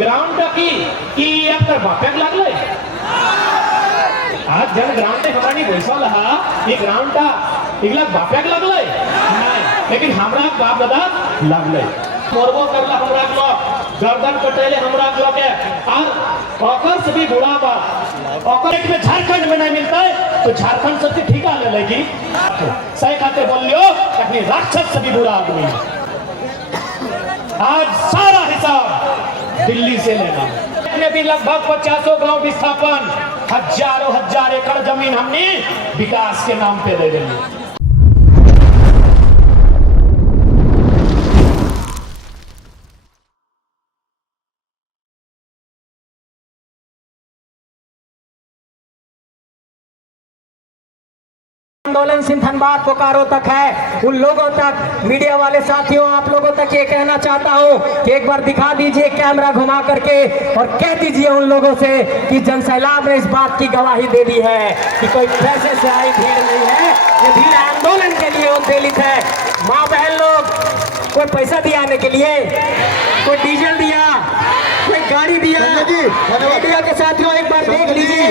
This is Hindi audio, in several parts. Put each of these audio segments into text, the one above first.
ग्राउंड की एक बाप्याक लागलंय आज जन ग्राउंड हमारी बैसल हा ये ग्राउंड इगला बाप्याक लागलंय नहीं लेकिन हमरा बाप दादा लागलंय मोरबो करला हमरा लोग गर्दन कटैले हमरा लोग के और ओकर से भी बुरा बात ओकर एक में झारखंड में नहीं मिलता है तो झारखंड से ठिका ले लेगी सही खाते बोल लियो अपनी राक्षस से भी बुरा आदमी आज सारा हिसाब दिल्ली से लेना में भी लगभग 50 गांव विस्थापन हजारों हजार एकड़ जमीन हमने विकास के नाम पे दे दी आंदोलन सिंधनबाद बोकारो तक है उन लोगों तक मीडिया वाले साथियों आप लोगों तक ये कहना चाहता हूं कि एक बार दिखा दीजिए कैमरा घुमा करके और कह दीजिए उन लोगों से कि जनसैलाब ने इस बात की गवाही दे दी है कि कोई पैसे से आई भीड़ नहीं है ये भीड़ आंदोलन के लिए उद्वेलित है। माँ बहन लोग कोई पैसा दिया आने के लिए कोई डीजल दिया कोई गाड़ी दिया मीडिया के साथियों एक बार देख लीजिए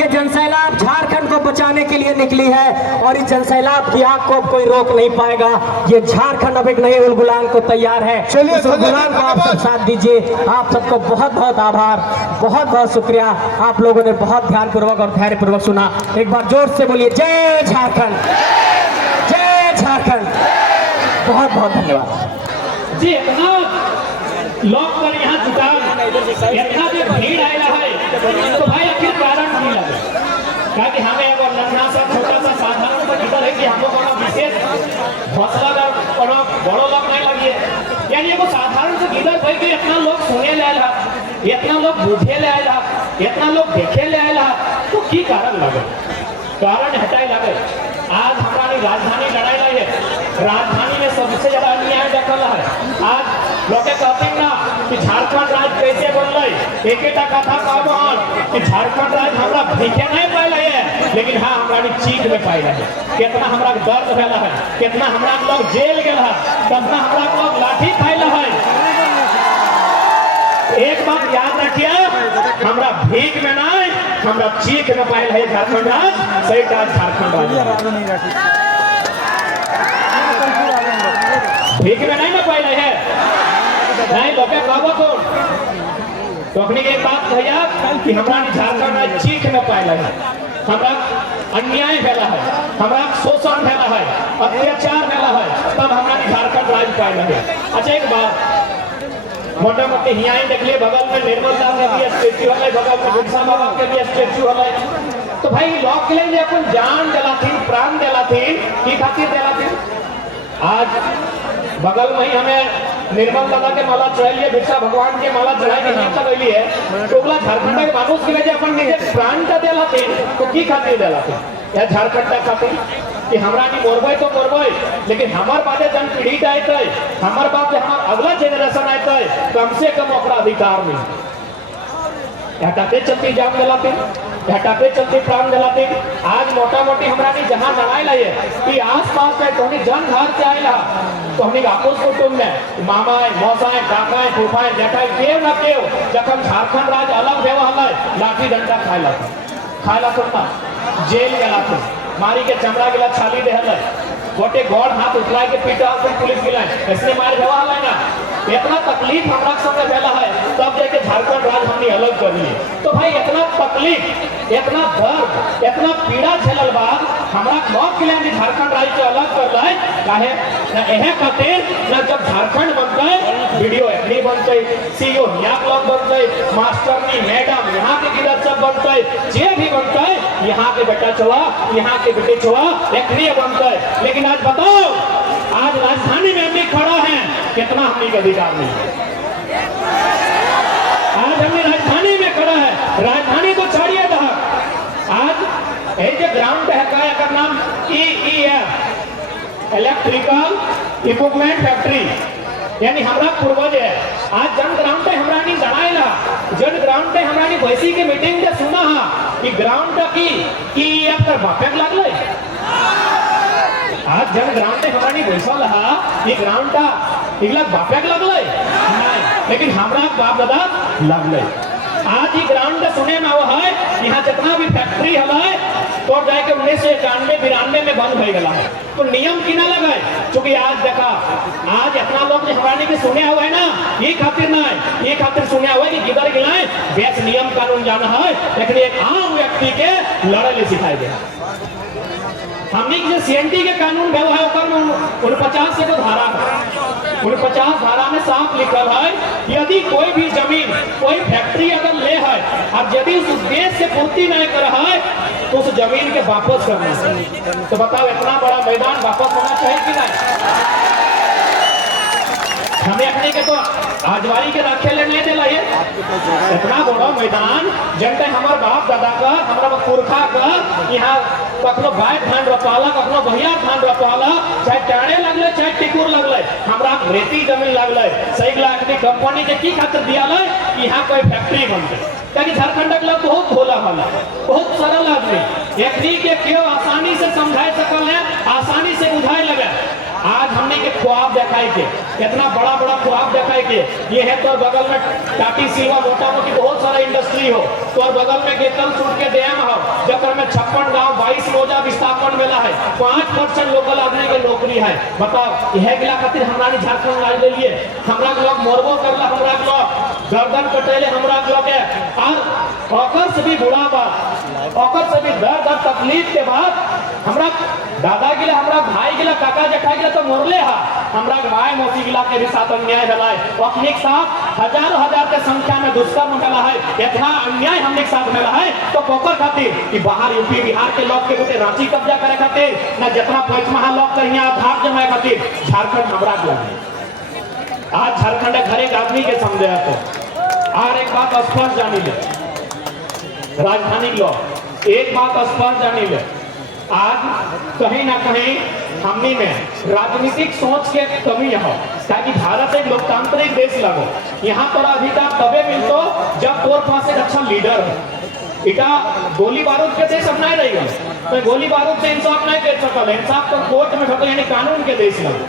ये जनसैलाब झारखंड को बचाने के लिए निकली है और इस जनसैलाब की आग को कोई रोक नहीं पाएगा। ये झारखंड अब एक नए उलगुलान को तैयार है इस उलगुलान को आप सब साथ दीजिए। आप सबको बहुत बहुत आभार बहुत बहुत शुक्रिया आप लोगों ने बहुत ध्यानपूर्वक और धैर्यपूर्वक सुना। एक बार जोर से बोलिए जय झारखंड जय झारखंड। बहुत बहुत धन्यवाद जी। इतना लोग पर यहाँ जुटा इतना जो भीड़ आया है तो भाई आखिर कारण नहीं लगे क्या कि हमें एगो नन्हा सा छोटा सा साधारण सा गिदर है कि हम लोग कोनो विशेष हौसला का कोनो बड़ो लोग नहीं लगी है यानी एगो साधारण सा गिदर भाई कि इतना लोग सुने ले आया इतना लोग बुझे ले आया इतना लोग देखे ले आया तो की कारण लगे कारण हटाए लगे। आज हमारी राजधानी लड़ाई लाई है राजधानी में सबसे ज्यादा अन्याय देखल है। आज लोग कहते हैं ना कि झारखंड राज्य कैसे बन रही एक कथा कहब कि झारखंड राज्य हमारा भीखे नहीं पाए है लेकिन हाँ हमारी चीख में पाए है कितना हमारा दर्द भेला है कितना हमारा लोग जेल गए है कितना हमारा लोग लाठी खाइल है। एक बात याद रखिए हमारा भीख में नहीं हमारा चीख में पाए है झारखंड राज्य सही झारखंड राज्य भीख में नहीं में पाए है नहीं लोग कहबो तो अपनी एक बात भैया कि हमारा झारखंड राज्य चीख में पाए है हमारा अन्याय भेला है हमारा शोषण भेला है अत्याचार भेला है तब हमारा झारखंड राज्य पाए है। अच्छा एक बात मोटा मोटी यहाँ ही देख लिए बगल में निर्मल दास का भी स्टेच्यू है बगल में बिरसा बाबा का भी स्टेच्यू है तो भाई लोग के लिए अपन जान दिलाती प्राण दिलाती की खातिर दिलाती। आज बगल में ही हमें निर्मल दादा के माला चढ़ाइए बिरसा भगवान के माला चढ़ाई के नाम लगेली है तो बोला झारखंड के मानुष के लिए अपन निजे प्राण का दिलाते तो की खातिर दिलाते या झारखंड का खातिर कि हमरा नहीं मोरबई तो मोरबई लेकिन हमार बादे जन पीढ़ी आते हमार बाप हमार अगला जनरेशन आते कम से कम अपना अधिकार नहीं हटाते चलती जान दिलाते हटाते चलते प्राण दिलाते। आज मोटा मोटी हमारा नहीं जहाँ लड़ाई लाई है कि आस पास है तो हमें जन घर से आएला तो हमें आपस कुटुंब में मामाए मौसाए काकाए फूफाए जेठाई केव न केव जब हम झारखंड राज्य अलग व्यवहार है लाठी डंडा खाएला सुनना जेल गला मारी के चमड़ा गिला छाली दे है गोटे गौड़ हाथ उठला के पीटा पुलिस गिला इसलिए मारे व्यवहार है ना इतना तकलीफ हमारा समय फैला है तब जाके झारखंड राज्य हमने अलग कर लिए तो भाई इतना तकलीफ इतना दर्द इतना पीड़ा झेलल बाद हमारा मौत के लिए झारखंड राज्य के अलग कर रहा है काहे ना यह खातिर ना जब झारखंड बन गए वीडियो एफडी बन गए सीईओ यहाँ क्लब बन गए मास्टरनी मैडम यहाँ के गिरद सब बन गए जे भी बन गए यहाँ के बेटा छुआ यहाँ के बेटे छुआ एफडी बन गए लेकिन आज बताओ आज राजधानी में हमने खड़ा है कितना हमने का अधिकार नहीं आज हमने राजधानी में खड़ा है राजधानी तो छोड़िए था आज एक ग्राउंड पे है का नाम EEF इलेक्ट्रिकल इक्विपमेंट फैक्ट्री यानी हमारा पूर्वज है। आज जन ग्राउंड पे हमारा नहीं जनाएला जन ग्राउंड पे हमारा नहीं वैसी की मीटिंग में सुना हा कि ग्राउंड की EEF कर बापेक लागले आज जन ग्राउंड पे हमारा नहीं बैसल हा ये ग्राउंड का इगला बापेक लागले नहीं लेकिन हमारा बाप दादा लगले। आज ही ग्राउंड में सुने में वो है यहाँ जितना भी फैक्ट्री है तो जाके 1991-92 में बंद हो गया है। तो नियम की ना लगे, क्योंकि आज देखा आज इतना लोग जो हमारे के सुने हुए है ना, ये खातिर ना है, ये खातिर सुने हुए कि किधर गिलाए बेस नियम कानून जाना है, लेकिन एक आम व्यक्ति के लड़े सिखाई दे। हमने जो सीएनटी के कानून है 49 से धारा है, 49 धारा में साफ लिखल है कि यदि कोई भी जमीन कोई फैक्ट्री अगर ले है और यदि उस उद्देश्य से पूर्ति नहीं कर है तो उस जमीन के वापस करना चाहिए। तो बताओ इतना बड़ा मैदान वापस होना चाहिए कि नहीं? हमें अपने के तो आजवारी के राखे लेने दे लाइए इतना बड़ा मैदान जनते हमारे बाप दादा का हमारा पुरखा का यहाँ कखनो गाय धान रोपाला कखनो भैया धान रोपाला, चाहे टाड़े लगले चाहे टिकुर लगले, हमरा रेती जमीन लगले सही लाख की कंपनी के की खातिर दिया ले यहाँ कोई फैक्ट्री बनते। ताकि झारखंड के लोग बहुत भोला भाला बहुत सरल आदमी एकनी के क्यों आसानी से समझाई सकल है, आसानी से बुझाए लगे। आज हमने के ख्वाब दिखाई के कितना बड़ा बड़ा ख्वाब दिखाई के ये है तो बगल में टाटी सिल्वा मोटा मोटी बहुत सारा इंडस्ट्री हो, तो बगल में गेतल छूट के डैम हो जकर में 56 गांव 22 रोजा विस्थापन मिला है, 5% लोकल आदमी के नौकरी है। बताओ यह गिला खातिर हमारा झारखंड राज्य ले लिए हमरा के लोग मोरबो करला, हमरा के लोग गर्दन कटेले, हमरा के लोग और ओकर से भी बुरा बात ओकर से भी दर्द और तकलीफ के बाद हमरा दादा गिला हमरा भाई गिला काका जेठा गिला तो मोरले हा, हमरा भाई मौसी गिला के भी साथ अन्याय हलाय अपने के साथ हजारों हजार के संख्या में दुष्कर्म मिला है, इतना अन्याय हमने के साथ मिला है। तो पोकर खातिर कि बाहर यूपी बिहार के लोग के गोटे रांची कब्जा करे खातिर ना जितना पंचमहा लोग के यहाँ आधार जमाए खातिर झारखंड हमरा के लगे। आज झारखंड हर एक आदमी के समझे तो और एक बात स्पष्ट जानी ले राजधानी लोग एक बात स्पष्ट जानी ले, आज कहीं ना कहीं हमनी में राजनीतिक सोच के कमी है, ताकि भारत एक लोकतांत्रिक देश लगो यहाँ पर अधिकार तबे मिलतो जब तोर पास एक अच्छा लीडर है। इटा गोली बारूद के देश अब नहीं रहेगा, तो गोली बारूद से इंसाफ नहीं कर सकल, इंसाफ तो कोर्ट में ठोकर यानी कानून के देश लगो,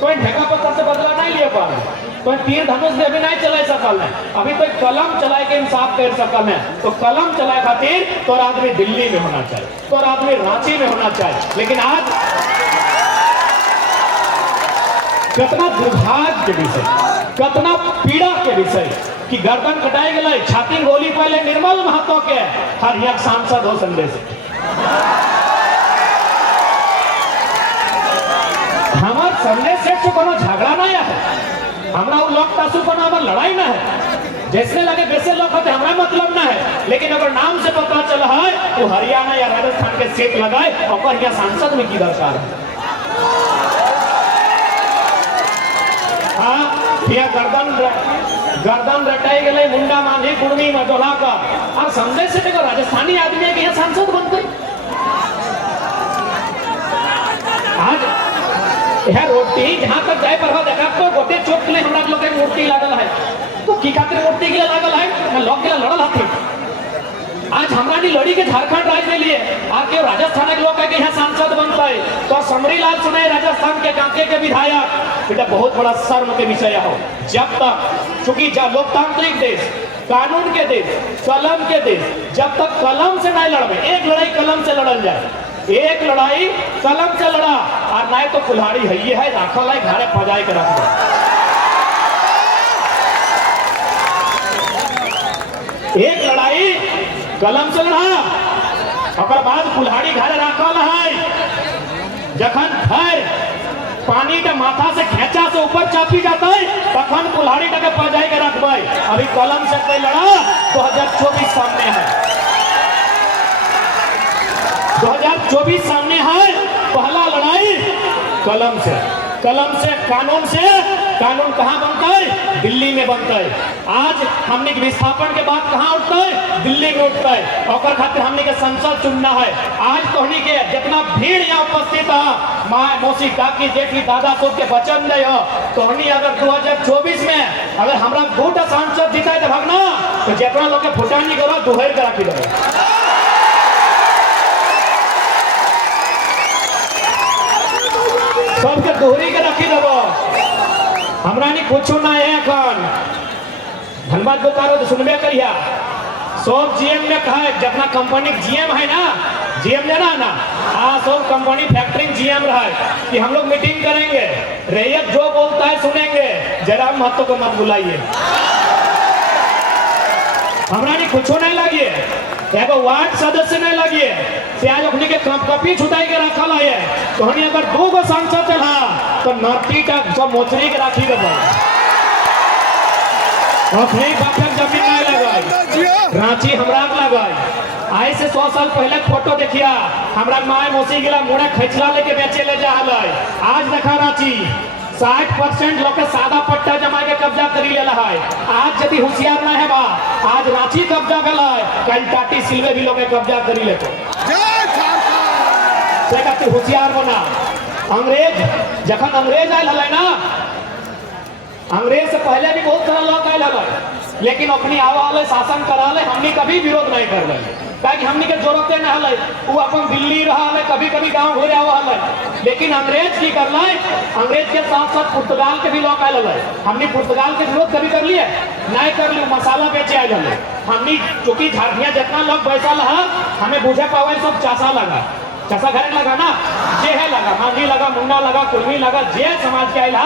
कोई ढेका पत्थर से बदला नहीं ले पा रहे, कोई तीर धनुष से भी नहीं चला सकल है, अभी तो कलम चलाए के इंसाफ कर सकल है। तो कलम चलाए खातिर तो आदमी दिल्ली में होना चाहिए, तो आदमी रांची में होना चाहिए। लेकिन आज कितना दुर्भाग्य के विषय कितना पीड़ा के विषय कि गर्दन कटाई गए छाती गोली पहले निर्मल महतो के हर एक सांसद हो संदेश हमार संदेश से कोनो झगड़ा नहीं है, हमरा वो लोग तासु को नाम लड़ाई ना है, जैसे लगे वैसे लोग होते हमारा मतलब ना है। लेकिन अगर नाम से पता चला है तो हरियाणा या राजस्थान के सीट लगाए और यहाँ सांसद में की दरकार है। हाँ गर्दन रटाई गए मुंडा मांझी कुर्मी मजोला का और संदेश से देखो राजस्थानी आदमी के यहाँ सांसद बन गए। आज यह रोटी जहाँ तक जाए पर देखा तो गोटे चोट के लिए हमरा लोग के मूर्ति लागल है, तो की खातिर मूर्ति के लिए लागल है मैं लोग के लड़ल हथी। आज हमरा नी लड़ी के झारखंड राज्य में लिए आके राजस्थान के लोग के यहाँ सांसद बनता है, तो समरीलाल सुने राजस्थान के कांके के विधायक, बेटा बहुत बड़ा शर्म के विषय हो। जब तक चूंकि लोकतांत्रिक देश कानून के देश कलम के देश जब तक कलम से नहीं लड़े, एक लड़ाई कलम से लड़ल जाए, एक लड़ाई कलम से लड़ा और नहीं तो कुल्हाड़ी है ये है राखल है घरे पजाए के रख दो। एक लड़ाई कलम से लड़ा और बाद कुल्हाड़ी घरे राखल है, जखन खैर पानी के माथा से खेचा से ऊपर चापी जाता है तखन कुल्हाड़ी के पजाए के रखबे। अभी कलम से कोई लड़ा 2024 सामने है, 2024 सामने है। पहला लड़ाई कलम से कानून कहाँ बनता है? दिल्ली में बनता है। आज हमने के विस्थापन के बाद कहाँ उठता है? दिल्ली में उठता है। और खातिर हमने के संसद चुनना है। आज तो हमने के जितना भीड़ यहाँ उपस्थित है माँ मौसी काकी जेठी दादा सब के वचन दे हो तो हमने अगर 2024 में अगर हमारा गोटा सांसद जीता है तो भागना तो जितना लोग के फुटानी करो दुहर के रखी दो सबके दोहरी के रखी देव हमरा नहीं कुछ ना है अखन धनबाद बोकारो तो सुनबे करिया सब जीएम ने कहा है जितना कंपनी जीएम है ना जीएम जाना ना सब कंपनी फैक्ट्री जीएम रहा है कि हम लोग मीटिंग करेंगे रैयत जो बोलता है सुनेंगे जरा महत्व को मत बुलाइए हमरा नहीं कुछ नहीं लगिए एगो वार्ड सदस्य नहीं लगिए से आज अपने के कॉपी छुटाई के रखल है तो हनी अगर 2 गो सांसद चला तो नर्ती का सब मोचरी के राखी देबो अपने बापक जमीन नहीं लगाई रांची हमरा के लगाई आई से 100 साल पहले फोटो देखिया हमरा माय मौसी गिला मुड़े खैचला लेके बेचे ले जा हलै आज देखा रांची 60% लोग के सादा पट्टा जमा के कब्जा करी लेला है आज यदि होशियार ना है बा आज रांची कब्जा गला है कल टाटी सिलवे भी लोग के कब्जा करी लेते से कहते होशियार बना अंग्रेज जखन अंग्रेज आयल हलै ना अंग्रेज से पहले भी बहुत सारा लोग आयल हलै लेकिन अपनी आवा वाले शासन कराले हमनी कभी विरोध नहीं कर रहे ताकि हमनी के जरूरत न हलै वो अपन दिल्ली रहा है कभी कभी गांव घुरे आवा हलै लेकिन अंग्रेज की करले अंग्रेज के साथ साथ पुर्तगाल के भी लोग आयल हलै हमनी पुर्तगाल के विरोध कभी कर लिए नहीं कर लिए मसाला बेचे आयल हलै हमनी चूंकि झारखंड जितना लोग पैसा लहा हमें बुझे पावे सब चासा लगा चासा घर लगा ना जे है लगा मांझी लगा मुन्ना लगा कुर्मी लगा जे समाज के आयल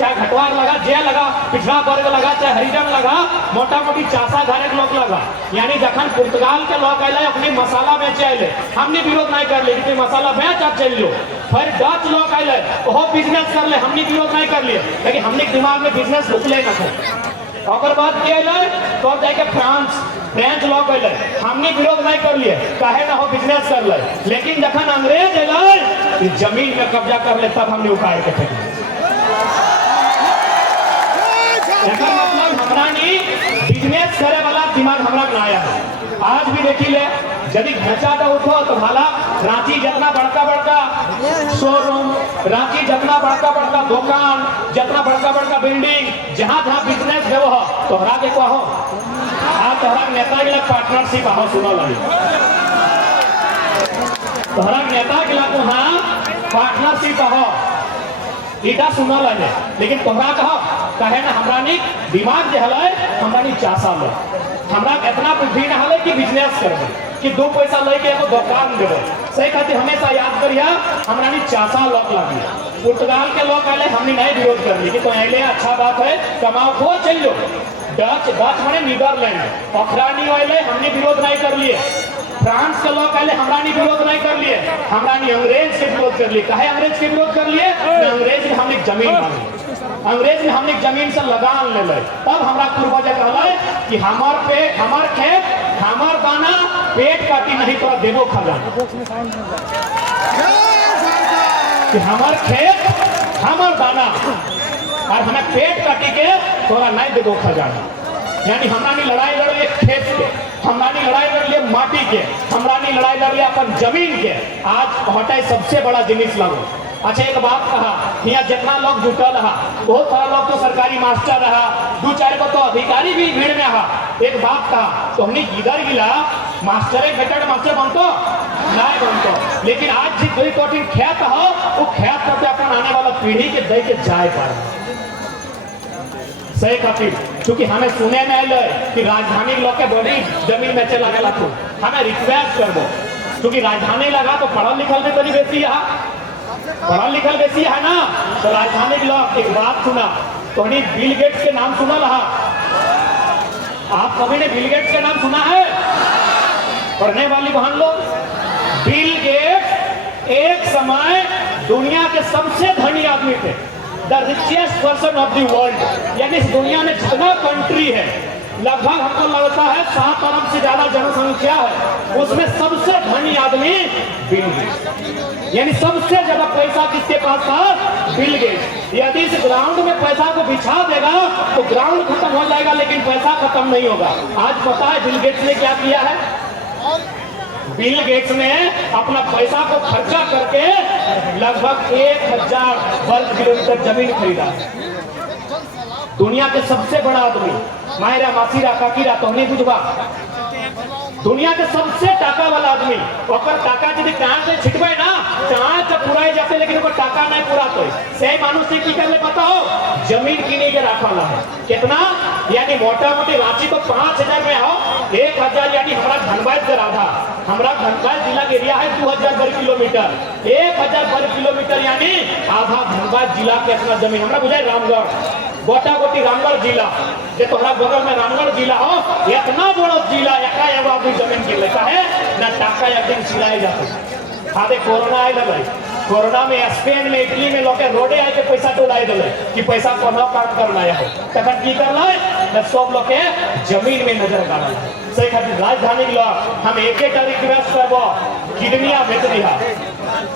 चाहे घटवार लगा जे लगा पिछड़ा वर्ग लगा चाहे हरिजन लगा मोटा मोटी चासा घर के लोग लगा यानी जखन पुर्तगाल के लोग आए अपनी मसाला बेचे आए हमने विरोध नहीं कर ले कि मसाला बेच आप चल लो फिर डच लोग आए वो बिजनेस कर ले हमने विरोध नहीं कर लिए लेकिन हमने दिमाग में बिजनेस घुसले न और बात क्या है तो जाके फ्रेंच लोग अल हमने विरोध नहीं कर लिए काहे ना हो बिजनेस कर ले लेकिन जखन अंग्रेज अल जमीन में कब्जा कर ले तब हमने उखाड़ के फेंक मतलब हमरा नहीं बिजनेस करे वाला दिमाग हमरा ना आया आज भी देखी ले यदि घचा तो उठो तो भला रांची जितना बड़का बड़का शोरूम रांची जितना बड़का बड़का दुकान जितना बड़का बड़का बिल्डिंग जहाँ जहाँ बिजनेस देव हो तोहरा के कहो तोहरा नेता के लग पार्टनरशिप आओ सुनो लगी तोहरा नेता के लग हाँ पार्टनरशिप आओ इटा सुनो लगे लेकिन तोहरा कहो कहे ना हमरा नहीं दिमाग जो हल हमरा नहीं चासा लो हमरा इतना बुद्धि न हल कि बिजनेस करबे कि 2 पैसा लेके एगो दुकान देबे सही खातिर हमेशा याद करिया हमरा नहीं चासा लोग लगी पुर्तगाल के लोग आए हमने नहीं विरोध कर ली कि तो अले अच्छा बात है कमाओ खो चल लो डच माने नीदरलैंड अखरानी वाले हमने विरोध नहीं कर लिए फ्रांस के लोग आए हमरा नहीं विरोध नहीं कर लिए हमरा नहीं अंग्रेज के विरोध कर लिए काहे अंग्रेज के विरोध कर लिए अंग्रेज ने हमने जमीन मांगी अंग्रेज ने हमने जमीन से लगान ले ले तब हमरा पूर्वज कहले कि हमार पेट हमार खेत हमार दाना पेट काटी नहीं तोरा देबो खजाना कि हमार खेत हमार दाना और हमें पेट काटी के तोरा नहीं देबो खजाना यानी हमरा नहीं लड़ाई लड़ लिए खेत के हमरा नहीं लड़ाई लड़ लिए माटी के हमरा नहीं लड़ाई लड़ लिए अपन जमीन के आज हटाई सबसे बड़ा जिनिस लगो अच्छा एक बात कहा यहाँ जितना लोग जुटल रहा बहुत सारा लोग तो सरकारी मास्टर रहा 2-4 को तो अधिकारी भी भीड़ में रहा एक बात कहा तो हमने इधर गिला मास्टर बेटर मास्टर बनतो नहीं बनतो लेकिन आज जी 2 कोटी ख्यात हो वो ख्यात करते अपन आने वाला पीढ़ी के दे के जाए पर सही खातिर क्योंकि हमें सुने में आए कि राजधानी लोग के बड़ी जमीन में चला गया तो हमें रिक्वेस्ट कर दो क्योंकि राजधानी लगा तो पढ़ल लिखल में बड़ी बेसी यहाँ पढ़ल लिखल बेसी है ना तो राजधानी के लोग एक बात सुना तो बिल गेट्स के नाम सुना रहा आप कभी ने बिल गेट्स के नाम सुना है पढ़ने वाली बहन लोग बिल गेट्स एक समय दुनिया के सबसे धनी आदमी थे the richest person of the world यानी इस दुनिया में जितना कंट्री है लगभग हमको लगता है 7 अरब से ज्यादा जनसंख्या है उसमें सबसे धनी आदमी बिल गेट्स यानी सबसे ज्यादा पैसा किसके पास था बिल गेट्स यदि इस ग्राउंड में पैसा को बिछा देगा तो ग्राउंड खत्म हो जाएगा लेकिन पैसा खत्म नहीं होगा आज पता है बिल गेट्स ने क्या किया है बिल गेट्स ने अपना पैसा को खर्चा करके लगभग 1000 वर्ग किलोमीटर जमीन खरीदा दुनिया के सबसे बड़ा आदमी मायरा मासीरा काकीरा तो नहीं बुझबा दुनिया के सबसे टाका वाला आदमी ओकर टाका यदि कान से छिटबे ना चाहे तो पुराई जाते लेकिन वो टाका नहीं पूरा तो सही मानुष से की करले पता हो जमीन किने के रखा है कितना यानी मोटा मोटी रांची तो 5000 में हो 1000 यानी हमारा धनबाद से आधा हमारा धनबाद जिला के एरिया है 2000 वर्ग किलोमीटर 1000 वर्ग किलोमीटर यानी आधा धनबाद जिला के अपना जमीन हमरा बुझाए रामगढ़ गोटा गोटी रामगढ़ जिला जे तोहरा बगल में रामगढ़ जिला हो इतना बड़ा जिला एका एगो आदमी जमीन के लेता है ना टाका एक दिन सिलाए जाते आधे कोरोना आए लगे कोरोना में स्पेन में इटली में लोग रोडे आए के पैसा टोलाए दिले कि पैसा कोनो काम करना है तखन की करला ना सब लोग के जमीन में नजर डालल सही खातिर राजधानी लोग हम एक रिक्वेस्ट करबो किडनिया बेच दिया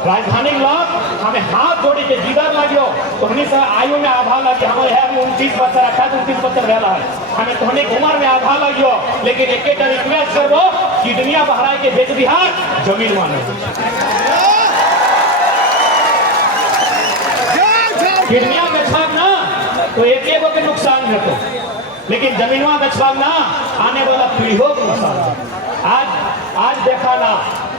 राजधानी लोग हमें हाथ जोड़ी के जिगर लागियो तोहनी से आयु में आधा लगी हमें है 29 बच्चा 28 बच्चा रहला है हमें तोहनी उम्र में आधा लगियो लेकिन एक रिक्वेस्ट करबो किडनिया बहराए के बेच दिया जमीन माने किडनिया बेचबाग ना तो एक एगो के नुकसान है लेकिन जमीनवा बेचबाग ना आने वाला पीढ़ियों को नुकसान आज देखा ना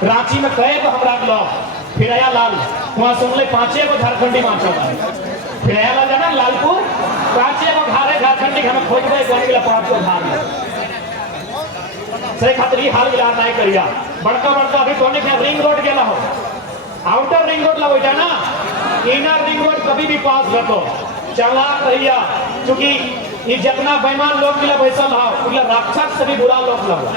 रांची में कई गो हमरा लोग फिरया लाल वहाँ सुन ले 5 गो झारखंडी माचा फिरया लाल जाना लालपुर 5 गो घारे झारखंडी हमें खोजबे बन गेला 5 गो घार सही खातिर ई हाल विलास नहीं करिया बड़का बड़का अभी कोने के रिंग रोड गेला हो आउटर रिंग रोड ला हो जाना इनर रिंग रोड कभी भी पास रखो चला कहिया क्योंकि ये जितना बेईमान लोग मिला वैसा लाओ मतलब राक्षस से भी बुरा लोग लगो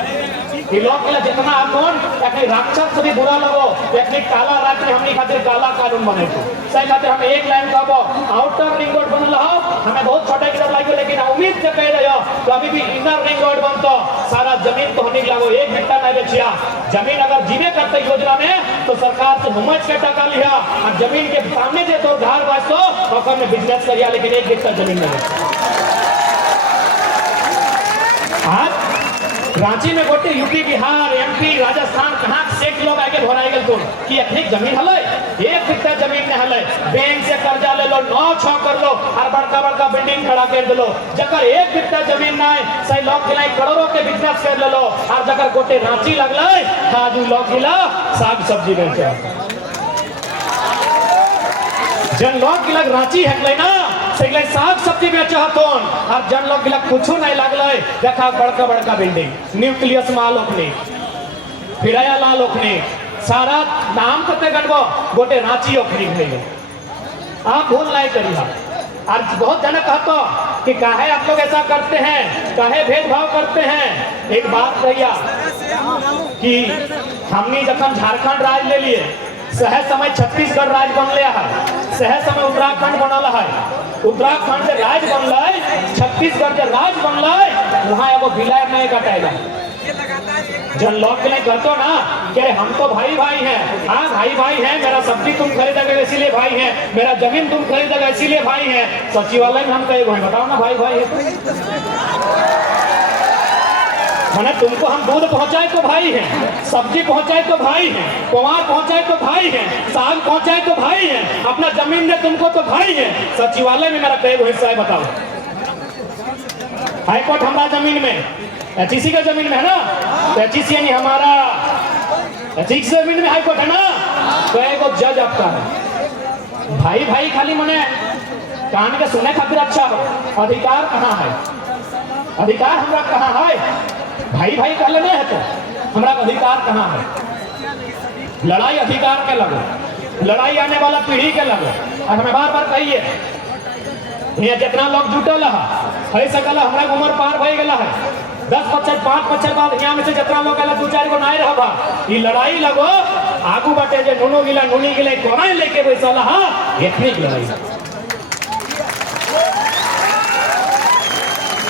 ये लोग मिला जितना अपन एक राक्षस से भी बुरा लगो एक काला रात में हमनी खातिर काला कानून बने तो सही खातिर हम एक लाइन कहबो आउटर रिंग रोड बनल हो हमें बहुत छोटा किधर लागियो लेकिन उम्मीद से कह रहे हो तो अभी भी इनर रिंग रोड बनतो सारा जमीन तो होने लागो 1 घंटा नहीं बेचिया जमीन अगर जीवे करते योजना में तो सरकार से हुमच के टका लिया और जमीन के सामने जे तो घर वास्तो ओकर में बिजनेस करिया लेकिन 1 घंटा जमीन नहीं आज रांची में गोटे यूपी बिहार एमपी राजस्थान कहाँ से लोग आगे भराए गए तो कि अखनी जमीन हले 1 घंटा जमीन में हले बैंक से कर्जा ले लो 9-6 कर लो और बड़का बड़का बिल्डिंग खड़ा कर दे लो जकर 1 घंटा जमीन ना है सही लोग के करोड़ों के बिजनेस कर ले लो और जकर गोटे रांची लगले आज लोग गिला साग सब्जी बेचे जन लोग गिला रांची हटले ना सही साग सब्जी बेचे हतोन और जन लोग गिला कुछ नहीं लगले देखा बड़का बड़का बिल्डिंग न्यूक्लियस माल ओखने फिराया लाल ओखने सारा नाम कते गणबो गोटे रांची ओखनी है आप भूल नहीं करिए और बहुत जन कहतो कि काहे आप लोग ऐसा करते हैं काहे भेदभाव करते हैं एक बात कहिया कि हमने जब झारखंड राज ले लिए सहज समय छत्तीसगढ़ राज बन लिया है सहज समय उत्तराखंड बनल है उत्तराखंड से राज बनल छत्तीसगढ़ से राज बनल वहाँ एगो विलय नहीं कटेगा जन लोग के लिए करतो ना कि हम तो भाई भाई हैं हाँ भाई भाई हैं मेरा सब्जी तुम खरीदोगे इसीलिए भाई हैं मेरा जमीन तुम खरीदोगे इसीलिए भाई हैं सचिवालय में हम कहे भाई बताओ ना भाई भाई मैंने तुमको हम दूध पहुंचाए तो भाई हैं सब्जी पहुंचाए तो भाई हैं कुमार पहुंचाए तो भाई हैं साग पहुंचाए तो भाई हैं अपना जमीन दे तुमको तो भाई हैं सचिवालय में मेरा कई हिस्सा है बताओ हाईकोर्ट हमारा जमीन में एचईसी का जमीन में है ना तो एचईसी यानी हमारा एचईसी जमीन में हाईकोर्ट है ना तो एक जज आपका है भाई भाई खाली मने कान के सुने खातिर अच्छा हो अधिकार कहाँ है अधिकार हमारा कहाँ है भाई भाई कहले नहीं है तो हमारा अधिकार कहाँ है लड़ाई अधिकार के लगो लड़ाई आने वाला पीढ़ी के लगो और हमें बार बार कहिए ये जितना लोग जुटल है सकल हमारा उम्र पार हो गया है 10-5 बाद यहाँ में से जितना लोग 2-4 गो नहीं रहा ये लड़ाई लगो आगू बाटे जे नुनू गिला नुनी गिला कोना लेके बैसल हा एथनिक लड़ाई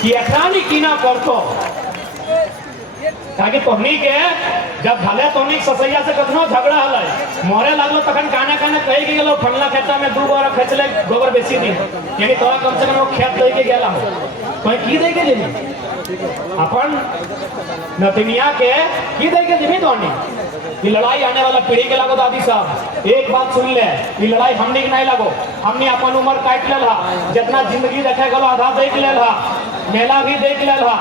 कि अखरानी कीना करतो ताकि तोहनी के जब भले तोहनी ससैया से कखनो झगड़ा हलै मोरे लागलो तखन काना काना कहि के गेलो फलना खेता में 2 बार खेचले गोबर बेसी दी यानी तोरा कम से कम खेत दे के गेला कोई की दे के देनी अपन नतनिया के की दे के देनी तोहनी ये लड़ाई आने वाला पीढ़ी के लागो दादी साहब एक बात सुन ले ये लड़ाई हमनी के नहीं लागो हमनी अपन उम्र काट लेला जितना जिंदगी देखे गलो आधा देख लेला मेला भी देख लेला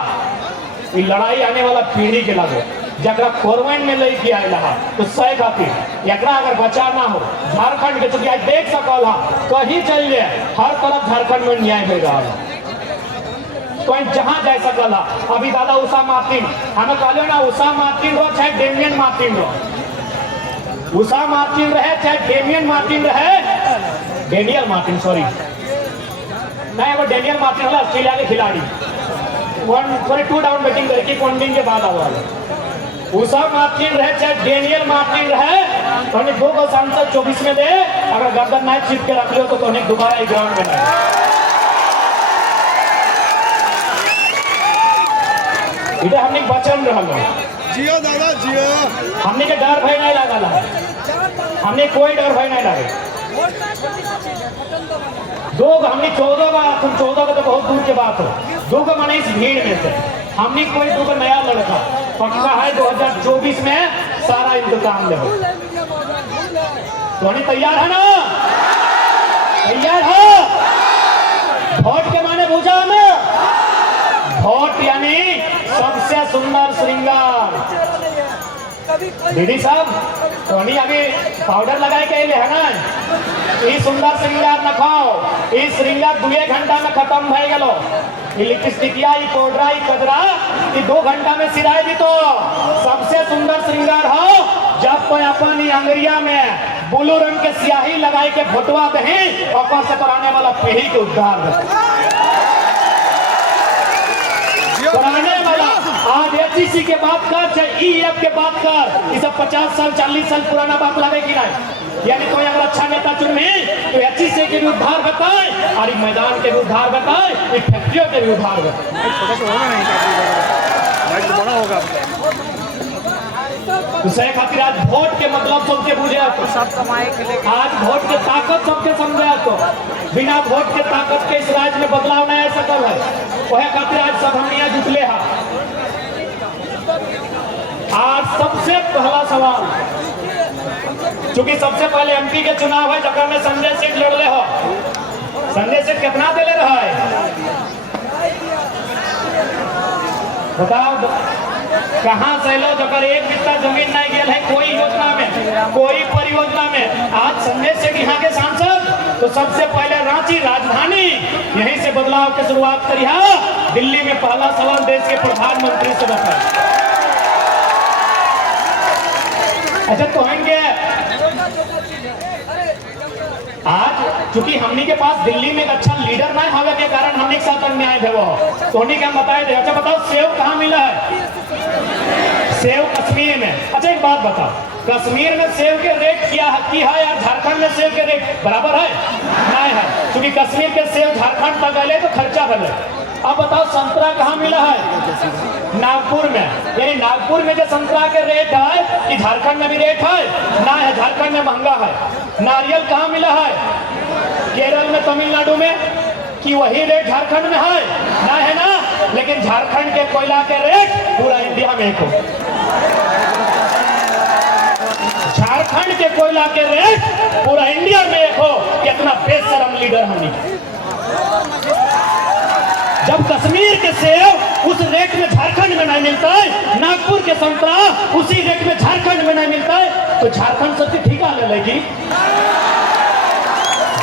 ये लड़ाई आने वाला पीढ़ी के लागो जकरा कोरवन में लेके आयल है तो सही खातिर एकरा अगर बचा ना हो झारखंड के चूंकि आज देख सकल है कहीं चल जाए हर तरफ झारखंड में न्याय हो रहा है कोई जहां जा सकल है। अभी दादा उषा मार्टिन हमें कहलो ना उषा मार्टिन रो चाहे डेमियन मार्टिन रो उषा मार्टिन रहे चाहे डेमियन मार्टिन रहे डेनियल मार्टिन सॉरी नहीं वो डेनियल मार्टिन वाला ऑस्ट्रेलिया के खिलाड़ी 142 डाउन बैटिंग करके पॉइंटिंग के बाद आवा उषा मार्टिन रहे चाहे डेनियल मार्टिन रहे तो उन्हें 2 गोल सांसद 24 में दे अगर गर्दन नाइट चिप के रख लियो तो उन्हें दोबारा ग्राउंड में नहीं इधर हमने बचन रहा जियो दादा जियो हमने के डर भय नहीं लगा हमने कोई डर भय नहीं लगे दो हमने 14 बार तुम 14 का तो बहुत दूर के बात हो 2 को माने इस भीड़ में से हमने कोई 2 नया लड़का पक्का है 2024 में सारा इंतजाम ले तो तैयार है ना तैयार है वोट के माने पूछा हमें वोट यानी सबसे सुंदर श्रृंगार दीदी साहब टोनी अभी पाउडर लगाए के लिए है ना ये सुंदर श्रृंगार न खाओ ये श्रृंगार 2 घंटा में खत्म भय गलो लिपस्टिकिया ये पाउडरा ये कजरा ये 2 घंटा में सिराए दी तो सबसे सुंदर श्रृंगार हो जब कोई अपन अंगरिया में ब्लू रंग के स्याही लगाए के फोटवा दे और से कराने वाला पीढ़ी के उद्धार कराने वाला आज एचईसी के बात कर चाहे ईएफ के बात कर ये सब 50 साल 40 साल पुराना बात लगे कि नहीं यानी कोई अगर अच्छा नेता चुने तो एचईसी के भी उद्धार बताए और मैदान के भी उद्धार बताए फैक्ट्रियों के भी उद्धार बताए दूसरे खातिर आज वोट के मतलब सबके बुझे तो सब कमाए के लिए आज वोट के ताकत सबके समझे तो बिना वोट के ताकत के इस राज्य में बदलाव नहीं आ सकल है वह खातिर आज सब हम यहाँ जुटले हैं। आज सबसे पहला सवाल चूंकि सबसे पहले एमपी के चुनाव है जगह में संजय सेठ लड़ले हो संजय सेठ कितना दिले रहा है बताओ कहाँ से लो जब एक बित्ता जमीन नहीं गया है कोई योजना में कोई परियोजना में आज संजय सेठ यहाँ के सांसद तो सबसे पहले रांची राजधानी यहीं से बदलाव की शुरुआत करी है। दिल्ली में पहला सवाल देश के प्रधानमंत्री से रखा अच्छा तो होंगे आज चूंकि हमनी के पास दिल्ली में एक अच्छा लीडर नहीं होने के कारण हमने के साथ अन्याय भेवो तो हमने क्या बताए थे अच्छा बताओ सेव कहाँ मिला है सेव कश्मीर में अच्छा एक बात बताओ कश्मीर में सेव के रेट क्या है या झारखंड में सेव के रेट बराबर है नहीं है क्योंकि कश्मीर के सेव झारखंड तक गए तो खर्चा बने अब बताओ संतरा कहाँ मिला है नागपुर में यानी नागपुर में जो संतरा के रेट है कि झारखंड में भी रेट है ना है झारखंड में महंगा है नारियल कहाँ मिला है केरल में तमिलनाडु में कि वही रेट झारखंड में है ना है ना लेकिन झारखंड के कोयला के रेट पूरा इंडिया में एक हो झारखंड के कोयला के रेट पूरा इंडिया में एक हो कितना बेशरम लीडर हमने जब कश्मीर के सेव उस रेट में झारखंड में नहीं मिलता है नागपुर के संतरा उसी रेट में झारखंड में नहीं मिलता है तो झारखंड सबसे ठीका ले लेगी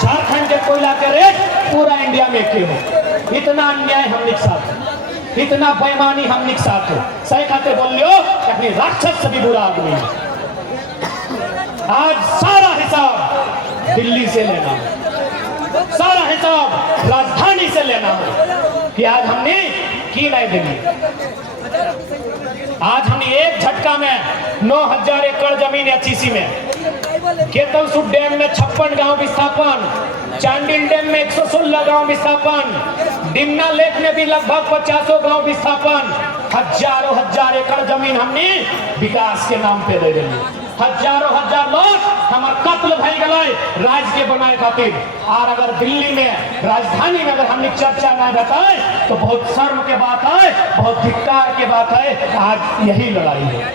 झारखंड के कोयला के रेट पूरा इंडिया में क्यों हो इतना अन्याय हमने के साथ इतना बेईमानी हमने के साथ हो सही खाते बोल लियो अपनी राक्षस से भी बुरा आदमी आज सारा हिसाब दिल्ली से लेना सारा हिसाब राजधानी से लेना हो कि आज हमने की नहीं देंगे आज हमने एक झटका में 9000 एकड़ जमीन एचईसी में केतलसुट डैम में 56 गांव विस्थापन चांडिल डैम में 116 गांव विस्थापन डिमना लेक में भी लगभग 50 गांव विस्थापन हजारों एकड़ जमीन हमने विकास के नाम पे दे देंगे हजारों लोग हमार कत्ल भय गए राज्य के बनाए खातिर और अगर दिल्ली में राजधानी में अगर हमने चर्चा न बताए तो बहुत शर्म के बात है बहुत धिक्कार के बात है आज यही लड़ाई है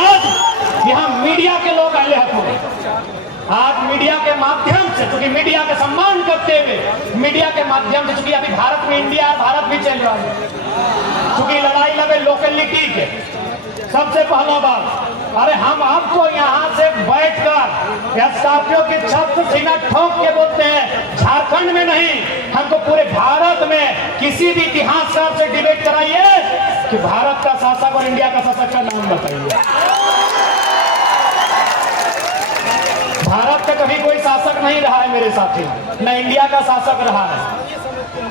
आज यहाँ मीडिया के लोग आए हैं आज मीडिया के माध्यम से, चूंकि मीडिया का सम्मान करते हुए, मीडिया के माध्यम से, चूंकि अभी भारत में इंडिया और भारत भी चल रहा है, चूंकि लड़ाई लगे लोकेलिटी के, सबसे पहला बात, अरे हम आपको यहाँ से बैठकर या स्कॉर्पियो की छत से सीना ठोक के बोलते हैं, झारखंड में नहीं, हमको पूरे भारत में किसी भी इतिहासकार से डिबेट कराइए कि भारत का शासक और इंडिया का शासक का नाम बताइए। भारत का कभी कोई शासक नहीं रहा है मेरे साथी, न इंडिया का शासक रहा है।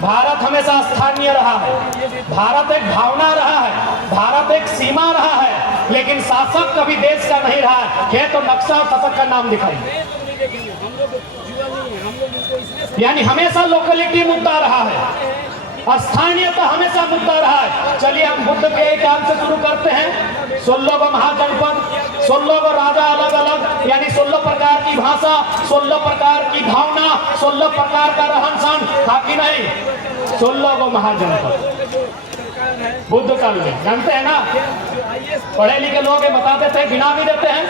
भारत हमेशा स्थानीय रहा है, भारत एक भावना रहा है, भारत एक सीमा रहा है, लेकिन शासक कभी देश का नहीं रहा है। तो नक्शा और शासक का नाम दिखाइए। यानी हमेशा लोकलिटी मुद्दा रहा है, स्थानीयता हमेशा मुद्दा रहा है। चलिए हम बुद्ध के एक काम से शुरू करते हैं। 16 गो महाजनपद, 16 गो राजा अलग अलग, यानी 16 प्रकार की भाषा, 16 प्रकार की भावना, 16 प्रकार का रहन सहन था कि नहीं? 16 गो महाजनपद बुद्ध काल में, जानते हैं ना, पढ़े लिखे लोग बता देते हैं, गिना भी देते हैं।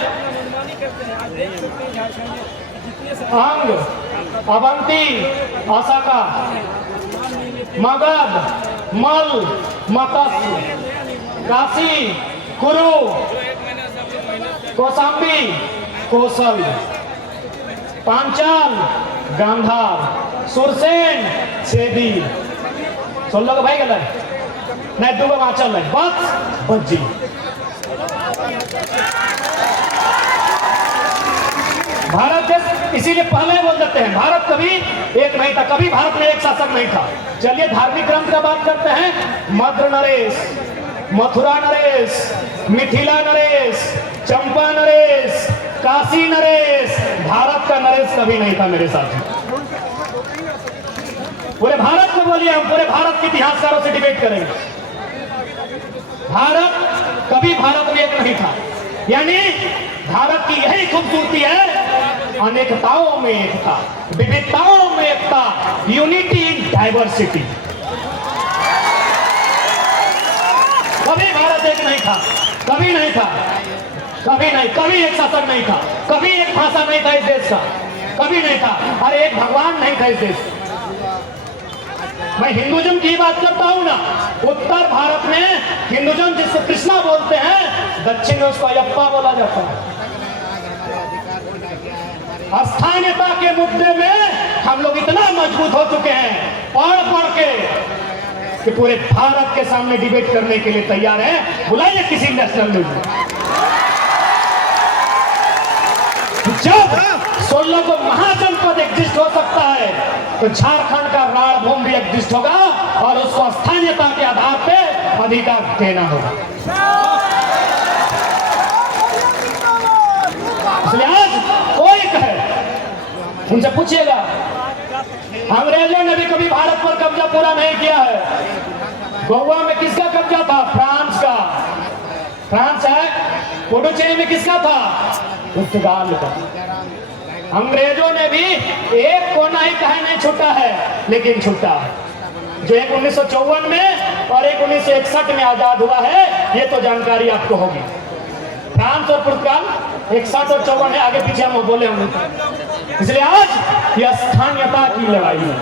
अंग, अवंती, अशोका, मगध, मल, मत्स्य, काशी, कुरु, कौशाम्बी, कौशल, पांचाल, गांधार, सुरसेन, छेदी। 16 भाई गल नहीं, 2 आंचल है, बस बज्जी। भारत देश इसीलिए पहले बोल देते हैं, भारत कभी एक नहीं था, कभी भारत में एक शासक नहीं था। चलिए धार्मिक ग्रंथ का बात करते हैं। मद्र नरेश, मथुरा नरेश, मिथिला नरेश, चंपा नरेश, काशी नरेश, भारत का नरेश कभी नहीं था मेरे साथ। पूरे भारत को बोलिए, हम पूरे भारत के इतिहासकारों से डिबेट करेंगे। भारत कभी भारत में एक नहीं था, यानी भारत की यही खूबसूरती है, अनेकताओं में एकता, विविधताओं में एकता, यूनिटी इन डाइवर्सिटी। कभी भारत एक नहीं था, कभी नहीं था, कभी नहीं, कभी एक शासक नहीं था, कभी एक भाषा नहीं था इस देश का, कभी नहीं था। अरे एक भगवान नहीं था इस देश का। मैं हिंदुइज्म की बात करता हूं ना, उत्तर भारत में हिंदुइज्म जिसको कृष्णा बोलते हैं, दक्षिण में उसको अयप्पा बोला जाता है। स्थानीयता के मुद्दे में हम लोग इतना मजबूत हो चुके हैं, पढ़ पढ़ के, कि पूरे भारत के सामने डिबेट करने के लिए तैयार है। बुलाइए किसी नेशनल न्यूज में। जब 16 को महाजनपद एग्जिस्ट हो सकता है, तो झारखंड का राणभूमि भी एग्जिस्ट होगा और उसको स्थानीयता के आधार पे अधिकार देना होगा। इसलिए आज कोई कहे, उनसे पूछिएगा, अंग्रेजों ने भी कभी भारत पर कब्जा पूरा नहीं किया है। गोवा में किसका कब्जा था? फ्रांस का। फ्रांस है। पुडुचेरी में किसका था? पुर्तगाल का। अंग्रेजों ने भी एक कोना ही कहीं नहीं छूटा है, लेकिन छूटा जो एक 1954 में और एक 1961 में आजाद हुआ है, ये तो जानकारी आपको होगी। फ्रांस और पुर्तगाल 61 और 54 है, आगे पीछे हम बोले होंगे। इसलिए आज यह स्थानीयता की लड़ाई है।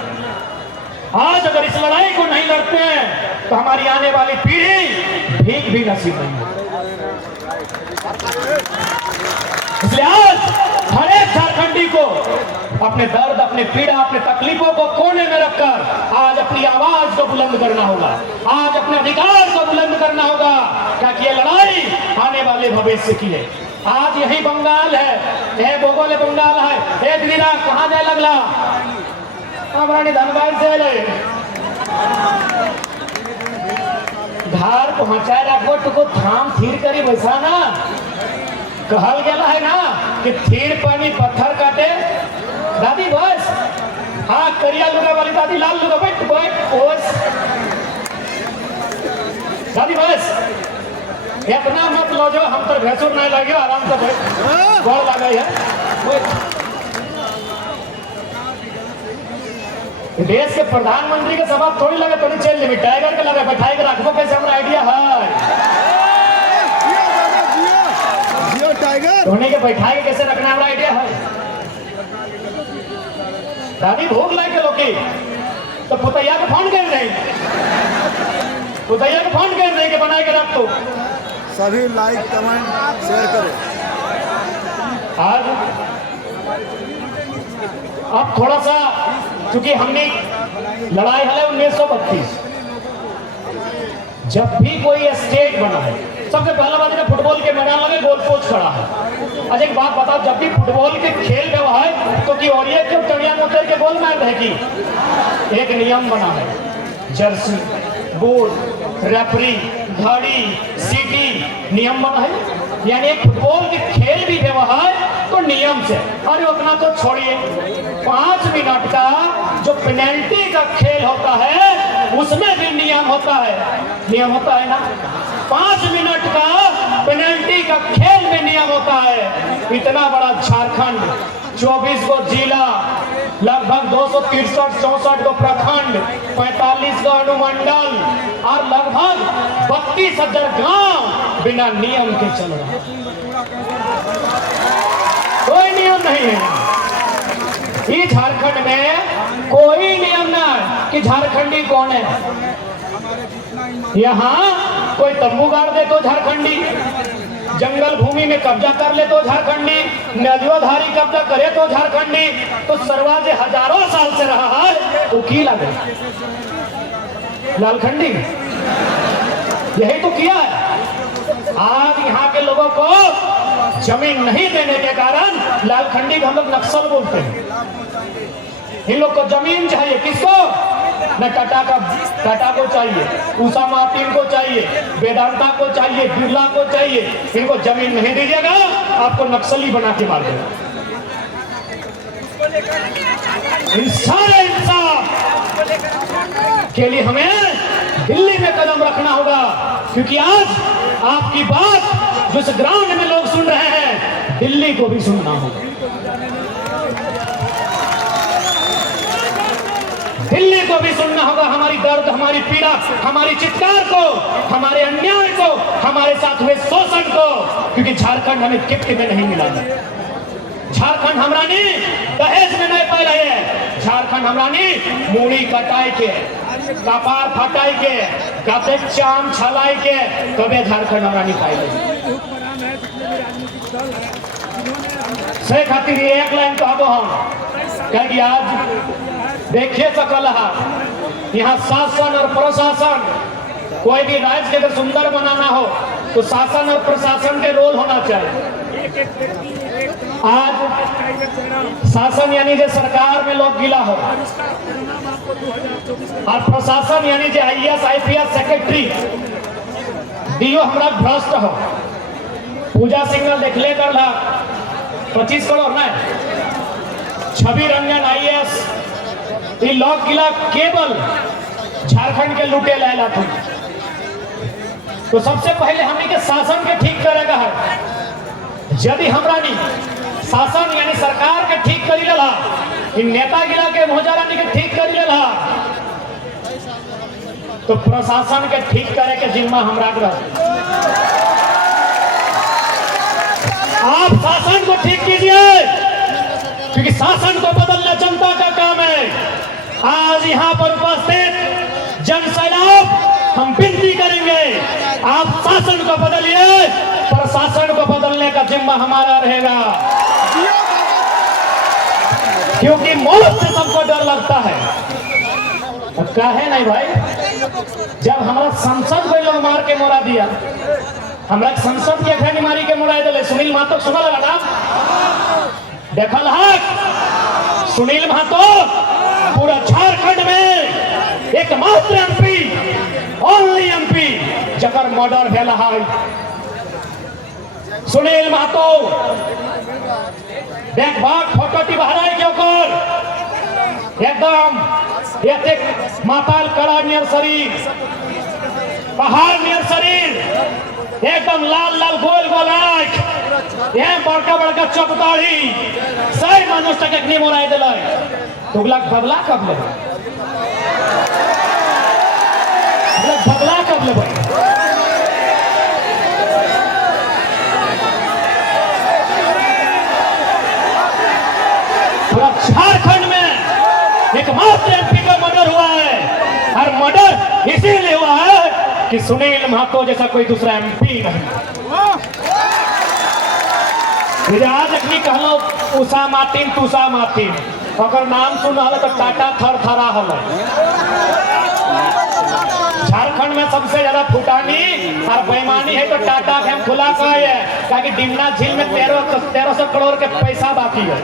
आज अगर इस लड़ाई को नहीं लड़ते हैं तो हमारी आने वाली पीढ़ी भीख भी नसीब नहीं है। इसलिए आज हर एक झारखंडी को अपने दर्द, अपने पीड़ा, अपने तकलीफों को कोने में रखकर आज अपनी आवाज को बुलंद करना होगा, आज अपने अधिकार को बुलंद करना होगा, ताकि ये लड़ाई आने वाले भविष्य की है। आज यही बंगाल है, यह भोगोले बंगाल है। एक दिन कहाँ जाए लगला हमारा धनबाद से ले घर पहुंचाए रखो तो थाम थीर करी वैसा ना कहल गया है ना कि थीर पानी पत्थर काटे। दादी बस, हाँ करिया लुगा वाली दादी, लाल लुगा, बैठ बैठ ओस दादी बस, इतना मत लो जो हम तो भैंसुर नहीं लगे, आराम से बैठ, गौर लगा है। देश के प्रधानमंत्री के सवाल थोड़ी लगे तो चेल लिमिट टाइगर के लगे बैठाई के रखबो कैसे, हमारा आइडिया है टाइगर धोनी के बैठाई के कैसे रखना हमारा आइडिया है। दादी भूख लाए के लोग तो पुतैया के फोन कर रहे पुतैया के फोन कर रहे के बनाए के रख तो सभी लाइक कमेंट शेयर करें। आज अब थोड़ा सा क्योंकि हमने लड़ाई है 1932 जब भी कोई स्टेट बना है सबसे पहला बात है फुटबॉल के मैदान में गोल पोस्ट खड़ा है। अच्छा एक बात बताओ जब भी फुटबॉल के खेल में है तो कि और ये क्यों चढ़िया मोटर के गोल मार रहे कि एक नियम बना है जर्सी बोर्ड रेफरी घड़ी सीटी नियम बना है यानी एक फुटबॉल के खेल भी व्यवहार तो नियम से। अरे उतना तो छोड़िए 5 मिनट का जो पेनल्टी का खेल होता है उसमें भी नियम होता है ना 5 मिनट का पेनल्टी का खेल में नियम होता है। इतना बड़ा झारखंड 24 को जिला लगभग 263-64 को प्रखंड 45 का अनुमंडल और लगभग 32,000 गांव बिना नियम के चल रहा कोई नियम नहीं है। इस झारखंड में कोई नियम ना कि झारखंडी कौन है। यहाँ कोई तंबू गाड़ दे तो झारखंडी जंगल भूमि में कब्जा कर ले तो झारखंडी नदियोधारी कब्जा करे तो झारखंडी तो सरवाजे हजारों साल से रहा है वकील आ गए लालखंडी यही तो किया है। आज यहाँ के लोगों को जमीन नहीं देने के कारण लालखंडी को हम लोग नक्सल बोलते हैं। इन लोग को जमीन चाहिए किसको न टाटा को चाहिए उषा मार्टिन को चाहिए वेदांता को चाहिए बिरला को चाहिए। इनको जमीन नहीं दीजिएगा आपको नक्सली बना के मार देगा। इन सारे इंसाफ के लिए हमें दिल्ली में कदम रखना होगा क्योंकि आज आपकी बात जिस ग्राउंड में लोग सुन रहे हैं दिल्ली को भी सुनना होगा। दिल्ली को भी सुनना होगा हमारी दर्द हमारी पीड़ा हमारी चित्कार को हमारे अन्याय को हमारे साथ हुए शोषण को क्योंकि झारखंड हमें गिफ्ट में नहीं मिला है। झारखंड हमरानी दहेज में नहीं पाए रहे। झारखंड हमरानी मूड़ी कटाई के कपार फटाई के कते चाम छलाई के तबे झारखंड हमरानी पाई रहे। से खातिर एक लाइन कहबो हम कह आज देखिए सकल यहाँ शासन और प्रशासन कोई भी राज्य के अगर सुंदर बनाना हो तो शासन और प्रशासन के रोल होना चाहिए। आज शासन यानी जो सरकार में लोग गिला हो और प्रशासन यानी जो IAS IPS सेक्रेटरी दियो हमरा भ्रष्ट हो। पूजा सिग्नल देखले कर 25 करोड़ ना छवि रंजन IAS लोग गिला केवल झारखंड के लूटे लायला थे। तो सबसे पहले हमने के शासन के ठीक करेगा है। यदि हमरा नहीं शासन यानी सरकार के ठीक करी लेला इन नेता गिला के मोहजारानी के ठीक करी लेला तो प्रशासन के ठीक करे के जिम्मा हमरा रहा। आप शासन को ठीक कीजिए क्योंकि शासन को बदलना जनता का काम है। आज यहाँ पर उपस्थित जन सैलाब हम विनती करेंगे आप शासन को बदलिए प्रशासन को बदलने का जिम्मा हमारा रहेगा क्योंकि मौत से सबको डर लगता है। अब काहे नहीं भाई जब हमारा संसद को लोग मार के मोड़ा दिया हमारा संसद के खैनी मारी के मोड़ा दिले सुनील महतो सुना लगा ना देखल हक सुनील महतो पूरा झारखंड में एकमात्र MP ओनली MP जकर मर्डर भेला है सुनील महतो। देख बाग फोटो टी बहराई के ओकर एकदम एक माताल कड़ा नियर शरीर पहाड़ नियर शरीर एकदम लाल लाल गोल गोल आँख यह बड़का बड़का चौकदाड़ी सही मनुष्य के नहीं मोराई दिला तुगलक बदला कब ले बदला कब ले पूरा झारखंड में एकमात्र एमपी का मर्डर हुआ है, और मर्डर इसीलिए हुआ है कि सुनील महतो जैसा कोई दूसरा एमपी नहीं। आज अखनी कहलो उषा मार्टिन तुषा मार्टिन, अगर नाम सुना तो टाटा थर थरा हल। झारखंड में सबसे ज्यादा फुटानी और बेईमानी है तो टाटा के हम खुला कहे है, ताकि डिमना झील में 1300 करोड़ के पैसा बाकी है।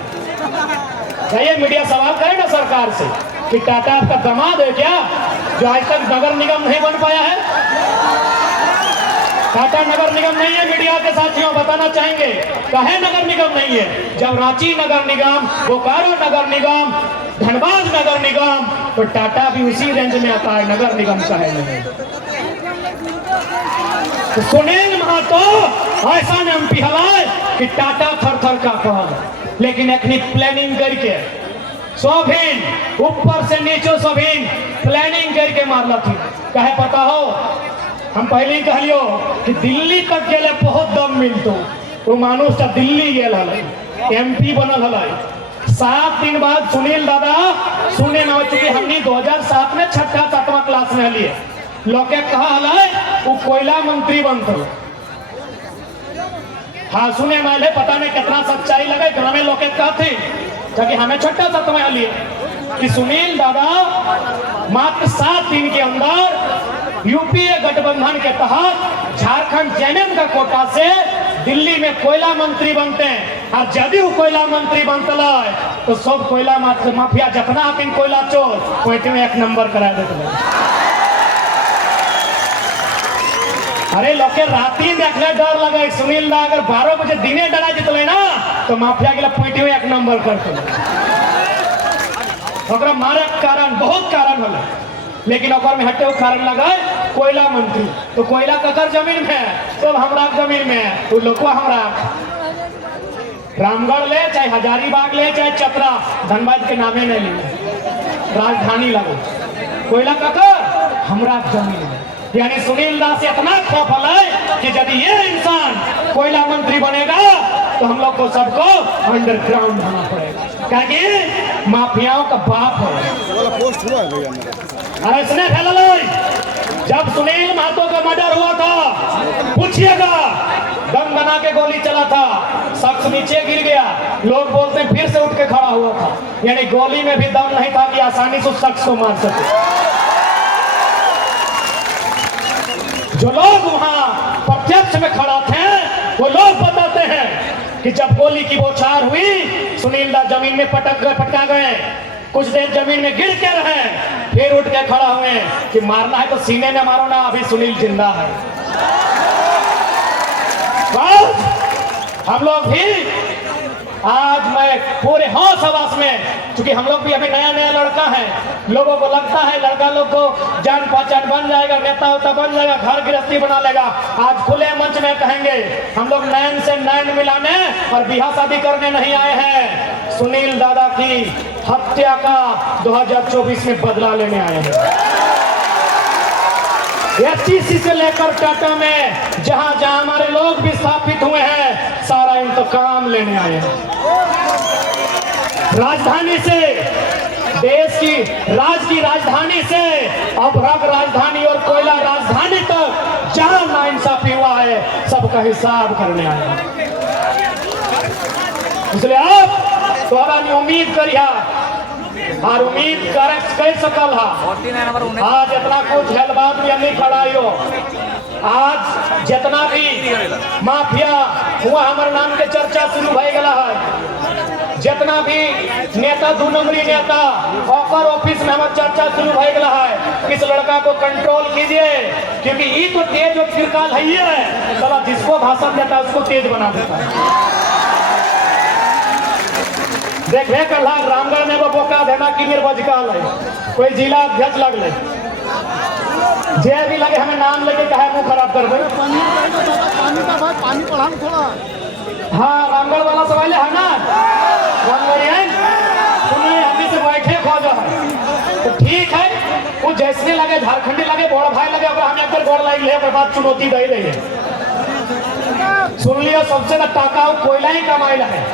ये मीडिया सवाल करे ना सरकार से कि टाटा आपका दामाद है क्या, जो आज तक नगर निगम नहीं बन पाया है? टाटा नगर निगम नहीं है। मीडिया के साथियों बताना चाहेंगे कहे नगर निगम नहीं है, जब रांची नगर निगम, बोकारो नगर निगम, धनबाद नगर निगम, तो टाटा भी उसी रेंज में आता है, नगर निगम का है नहीं। तो सुनील महतो ऐसा एमपी हवाए कि टाटा थर थर का कहल, लेकिन अखनी प्लानिंग करके सोभिन ऊपर से नीचे सोभिन प्लानिंग करके मारला थी। कहे पता हो, हम पहले ही कहलियो कि दिल्ली तक गेले बहुत दम मिलतो, वो मानुष तब दिल्ली गेल हलै, एमपी बनल हलै। 7 दिन बाद सुनील दादा सुने में, चूंकि हमनी 2007 में 6ठा-7वां क्लास में हलिए, लोग के कहा हलै वो कोयला मंत्री बनतो। हाँ सुने में आए, पता नहीं कितना सच्चाई लगे, ग्रामीण लोग के कहते, क्योंकि हमें 6ठा-7वां हलिए कि सुनील दादा मात्र 7 दिन के अंदर यूपीए गठबंधन के तहत झारखंड जेएमएम का कोटा से दिल्ली में कोयला मंत्री बनते हैं। और यदि वो कोयला मंत्री बनता है तो सब कोयला माफिया जितना हथिन कोयला चोर पोइंट में 1 नंबर करा देते। अरे लोग के राती देखले डर लगे, सुनील दा अगर 12 बजे दिने डरा जितले ना तो माफिया के पॉइंट में 1 नंबर करते। मारे कारण बहुत कारण होला, लेकिन में हटे कारण लगा कोयला मंत्री। तो कोयला ककर जमीन में, सब हमरा जमीन में, तो लोग हमरा रामगढ़ ले चाहे हजारीबाग ले चाहे चतरा, धनबाद के नामे नहीं ले, राजधानी लगो, कोयला ककर हमरा जमीन में। यानी सुनील दास से इतना खौफ है कि यदि ये इंसान कोयला मंत्री बनेगा तो हम लोग को सबको अंडरग्राउंड होना पड़ेगा, क्योंकि माफियाओं का बाप है। पोस्ट हुआ है भैया मेरा। अरे इसने जब सुनील महतो का मर्डर हुआ था, पूछिएगा दम बना के गोली चला था, शख्स नीचे गिर गया, लोग बोलते हैं फिर से उठ के खड़ा हुआ था। यानी गोली में भी दम नहीं था कि आसानी से उस शख्स को मार सके। जो लोग वहां प्रत्यक्ष में खड़ा थे वो लोग बताते हैं कि जब गोली की बौछार हुई, सुनील दा जमीन में पटका गए, कुछ देर जमीन में गिर के रहे, फिर उठ के खड़ा हुए कि मारना है तो सीने में मारो ना, अभी सुनील जिंदा है। हम लोग भी आज मैं पूरे होश हवास में, क्योंकि हम लोग भी अभी नया नया लड़का है, लोगों को लगता है लड़का लोग को जान पहचान बन जाएगा, नेता होता बन जाएगा, घर गृहस्थी बना लेगा। आज खुले मंच में कहेंगे हम लोग नैन से नैन मिलाने और बिहा शादी करने नहीं आए हैं, सुनील दादा की हत्या का 2024 में बदला लेने आए हैं। एसटीसी से लेकर टाटा में जहां जहां हमारे लोग भी स्थापित हुए हैं, सारा इंतकाम लेने आए हैं। राजधानी से, देश की राजधानी से अभ्रक राजधानी और कोयला राजधानी तक जहां नाइंसाफी हुआ है, सबका हिसाब करने आए हैं। इसलिए आप थोड़ा उम्मीद करिए और उम्मीद कर सकल है। आज इतना कुछ हेलबाद भी नहीं खड़ाइयो, आज जितना भी माफिया हुआ हमारे नाम के चर्चा शुरू हो गया है, जितना भी नेता 2 नंबरी नेता ऑफर ऑफिस में हमारे चर्चा शुरू हो गया है, इस लड़का को कंट्रोल कीजिए, क्योंकि ये तो तेज और फिरकाल है, साला जिसको भाषण देता है उसको तेज बना देता है। देखे कल रामगढ़ में वो बोका देना कि निर्वजकाल है, कोई जिला अध्यक्ष लग ले, जे भी लगे हमें नाम लेके कहे मुंह खराब कर दे। पानी पढ़ा थोड़ा। हाँ रामगढ़ वाला सवाल है ना, सुने हमने से बैठे खोजा है तो ठीक है, वो जैसे लगे झारखंडी लगे बड़ा भाई लगे, अगर हम एक गोड़ लाइन ले बात चुनौती दे रही है। सुन लिया सबसे टाका कोयला ही कमाई है,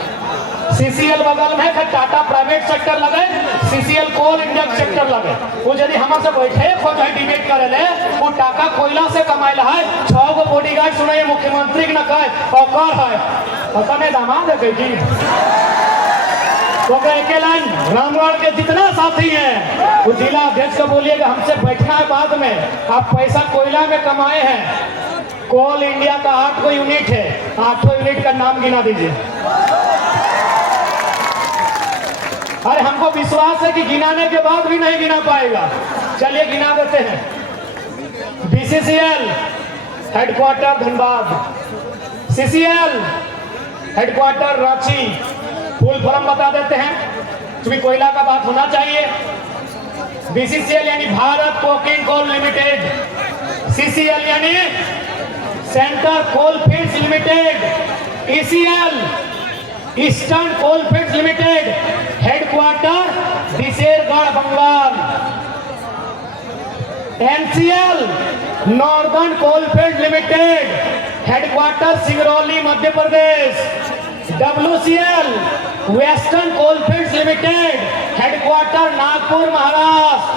सीसीएल बगल में है, टाटा प्राइवेट सेक्टर लगे, सीसीएल कोल इंडिया सेक्टर लगे। वो यदि हमारे से बैठे खोज है डिबेट करे ले, वो टाका कोयला से कमाए है 6 गो बॉडीगार्ड सुनाइए मुख्यमंत्री के न कहे औकार है पता नहीं दामाद है कहीं तो एक लाइन रामगढ़ के जितना साथी हैं वो जिला अध्यक्ष को बोलिएगा हमसे बैठना है बाद में। आप पैसा कोयला में कमाए हैं। कोल इंडिया का 8 गो यूनिट है, 8 यूनिट का नाम गिना दीजिए। अरे हमको विश्वास है कि गिनाने के बाद भी नहीं गिना पाएगा। चलिए गिना देते हैं। BCCL headquarter Dhanbad, CCL headquarter Ranchi, full form बता देते हैं क्योंकि कोयला का बात होना चाहिए। बीसीसीएल यानी Bharat coking coal limited, CCL यानी centre coal fields limited, ECL eastern coal fields limited, headquarter Disergarh Bengal, NCL northern coal field limited, headquarter Singrauli Madhya Pradesh, WCL western coalfields limited, headquarter Nagpur Maharashtra,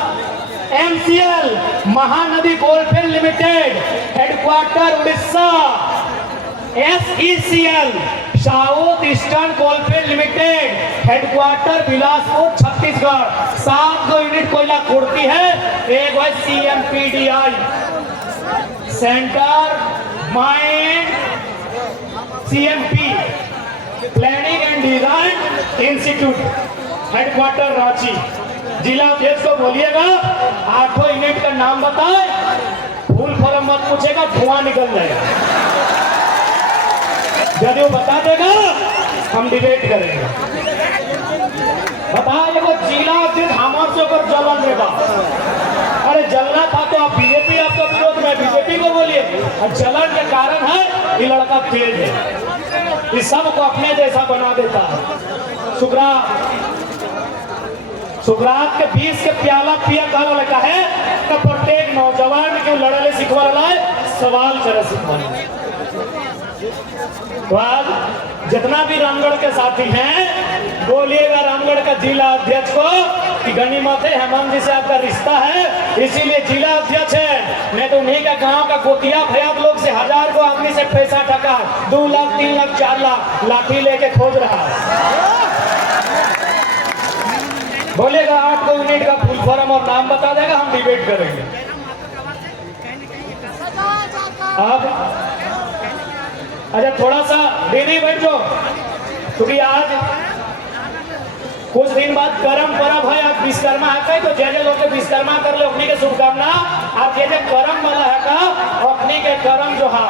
MCL Mahanadi coalfield limited, headquarter Orissa, SECL south eastern coalfield limited, headquarter Bilaspur Chhattisgarh. 7 गो यूनिट कोयला कुड़ती है। एक है CMPDI centre mine CMP planning and design institute, headquarter Ranchi. जिला अध्यक्ष को बोलिएगा 8 यूनिट का नाम बताए, फुल फॉर्म मत पूछेगा, धुआं निकल जाएगा। यदि वो बता देगा हम डिबेट करेंगे। बताइए वो जिला अध्यक्ष हमारे से ऊपर जलन देगा। अरे जलना था तो आप बीजेपी आपका विरोध में बीजेपी को बोलिए। और जलन के कारण है ये लड़का तेज है, इस सबको अपने जैसा बना देता है। सुग्रात के 20 के प्याला पिया का लड़का है तो प्रत्येक नौजवान के लड़ले सिखवा सवाल करे सिखवा। तो आज जितना भी रामगढ़ के साथी हैं बोलिएगा रामगढ़ का जिला अध्यक्ष को कि गनीमत है हेमंत जी से आपका रिश्ता है इसीलिए जिला अध्यक्ष है। नहीं तो उन्हीं का गांव का गोतिया भयात लोग से 1000 को आदमी से पैसा टका 2 लाख 3 लाख 4 लाख लाठी लेके खोज रहा है। बोलेगा 8 यूनिट का फुल फॉर्म और नाम बता देगा, हम डिबेट करेंगे। अब अच्छा थोड़ा सा दीदी बैठ जाओ क्योंकि आज कुछ दिन बाद कर्म पर्व है। आज विश्वकर्मा है तो जे लोग के विश्वकर्मा कर ले अपनी के शुभकामना। आप जे कर्म वाला है का अपनी के कर्म जो है